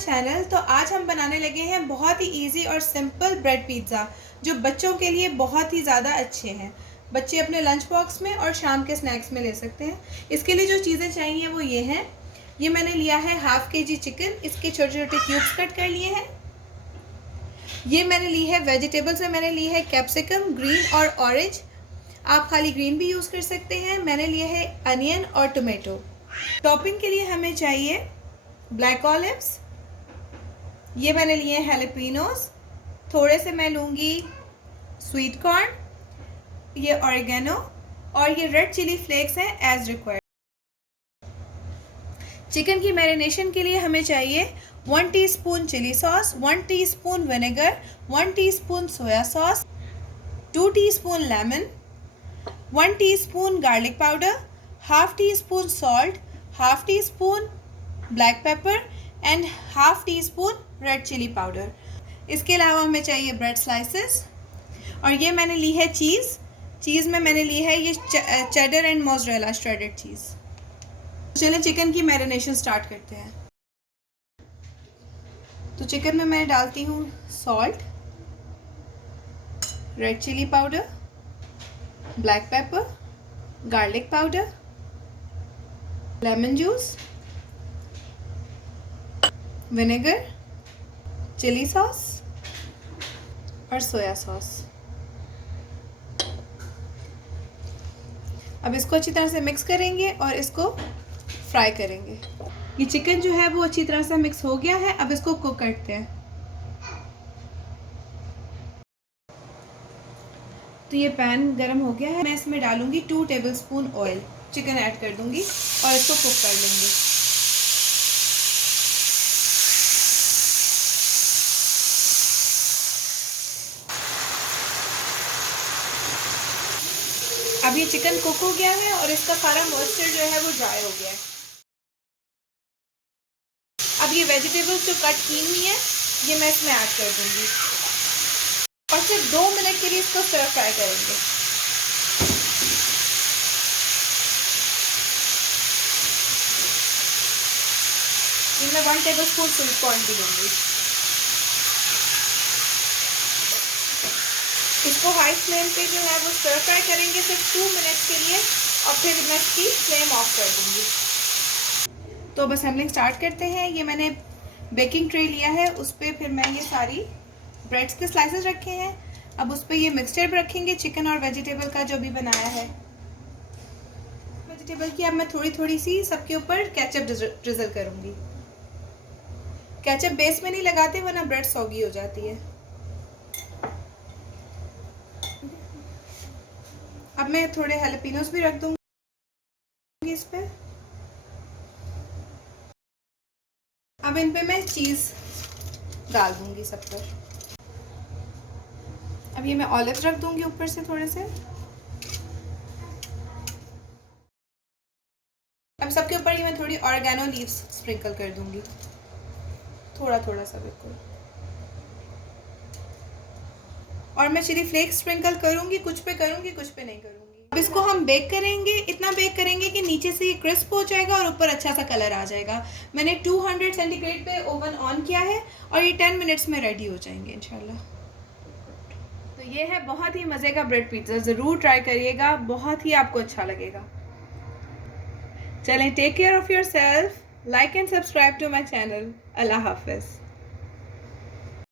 Channel. तो आज हम बनाने लगे हैं बहुत ही इजी और सिंपल ब्रेड पिज़्ज़ा, जो बच्चों के लिए बहुत ही ज़्यादा अच्छे हैं। बच्चे अपने लंच बॉक्स में और शाम के स्नैक्स में ले सकते हैं। इसके लिए जो चीज़ें चाहिए वो ये हैं। ये मैंने लिया है हाफ के जी चिकन, इसके छोटे छोटे क्यूब्स कट कर लिए हैं। ये मैंने ली है वेजिटेबल्स में मैंने ली है कैप्सिकम, ग्रीन और ऑरेंज। आप खाली ग्रीन भी यूज़ कर सकते हैं। मैंने लिया है अनियन और टोमेटो। टॉपिंग के लिए हमें चाहिए ब्लैक ऑलिव्स, ये मैंने लिए हैं हैलापिनोस, थोड़े से मैं लूँगी स्वीट कॉर्न, ये ऑरिगेनो और ये रेड चिली फ्लेक्स हैं एज रिक्वायर्ड। चिकन की मैरिनेशन के लिए हमें चाहिए 1 teaspoon chilli sauce, 1 teaspoon vinegar, 1 teaspoon soya sauce, 2 teaspoon lemon, 1 teaspoon garlic powder, half teaspoon salt, half teaspoon black pepper and half teaspoon red chilli powder. इसके अलावा हमें चाहिए bread slices, और ये मैंने ली है चीज़ में मैंने ली है ये चेडर एंड मोज़रेला श्रेडेड चीज़। चलिए चिकन की मैरिनेशन स्टार्ट करते हैं। तो चिकन में मैं डालती हूँ salt, red chilli powder, black pepper, garlic powder, lemon juice, vinegar, chilli sauce और सोया सॉस। अब इसको अच्छी तरह से मिक्स करेंगे और इसको फ्राई करेंगे। ये चिकन जो है वो अच्छी तरह से मिक्स हो गया है। अब इसको कुक करते हैं। तो ये पैन गरम हो गया है। मैं इसमें डालूंगी 2 टेबलस्पून ऑयल, चिकन ऐड कर दूंगी और इसको कुक कर लेंगे। अब ये चिकन कुक हो गया है और इसका सारा मॉइस्चर जो है वो ड्राई हो गया है। अब ये वेजिटेबल्स जो कट की हुई है ये मैं इसमें ऐड कर दूंगी और सिर्फ 2 मिनट के लिए इसको स्टर फ्राई करेंगे। इसमें 1 टेबलस्पून स्वीट कॉर्न भी दूंगी। इसको हाई फ्लेम पे जो है वो स्टर फ्राई करेंगे सिर्फ 2 मिनट के लिए और फिर मैं इसकी फ्लेम ऑफ कर दूंगी। तो अब असेंबलिंग स्टार्ट करते हैं। ये मैंने बेकिंग ट्रे लिया है, उस पर फिर मैं ये सारी ब्रेड्स के स्लाइसेस रखे हैं। अब उस पर ये मिक्सचर रखेंगे चिकन और वेजिटेबल का जो भी बनाया है। वेजिटेबल की अब मैं थोड़ी थोड़ी सी सबके ऊपर केचप ड्रिजल करूँगी। केचप बेस में नहीं लगाते वरना ब्रेड सॉगी हो जाती है। अब मैं थोड़े हैलापिनोस भी रख दूंगी इस पे। अब इन पे मैं चीज़ डाल दूंगी सब पर। अब ये मैं ऑलिव्स रख दूंगी ऊपर से थोड़े से। अब सबके ऊपर ये मैं थोड़ी ऑरिगेनो लीव्स स्प्रिंकल कर दूंगी, थोड़ा थोड़ा सा बिल्कुल। और मैं चिली फ्लेक्स स्प्रिंकल करूंगी, कुछ पे करूंगी कुछ पे नहीं करूंगी। अब इसको हम बेक करेंगे, इतना बेक करेंगे कि नीचे से ये क्रिस्प हो जाएगा और ऊपर अच्छा सा कलर आ जाएगा। मैंने 200 सेंटीग्रेड पे ओवन ऑन किया है और ये 10 मिनट्स में रेडी हो जाएंगे इंशाल्लाह। तो ये है बहुत ही मज़े का ब्रेड पिज़्ज़ा, ज़रूर ट्राई करिएगा, बहुत ही आपको अच्छा लगेगा। चलें, take care of yourself, like and subscribe to my channel. अल्लाह हाफिज़।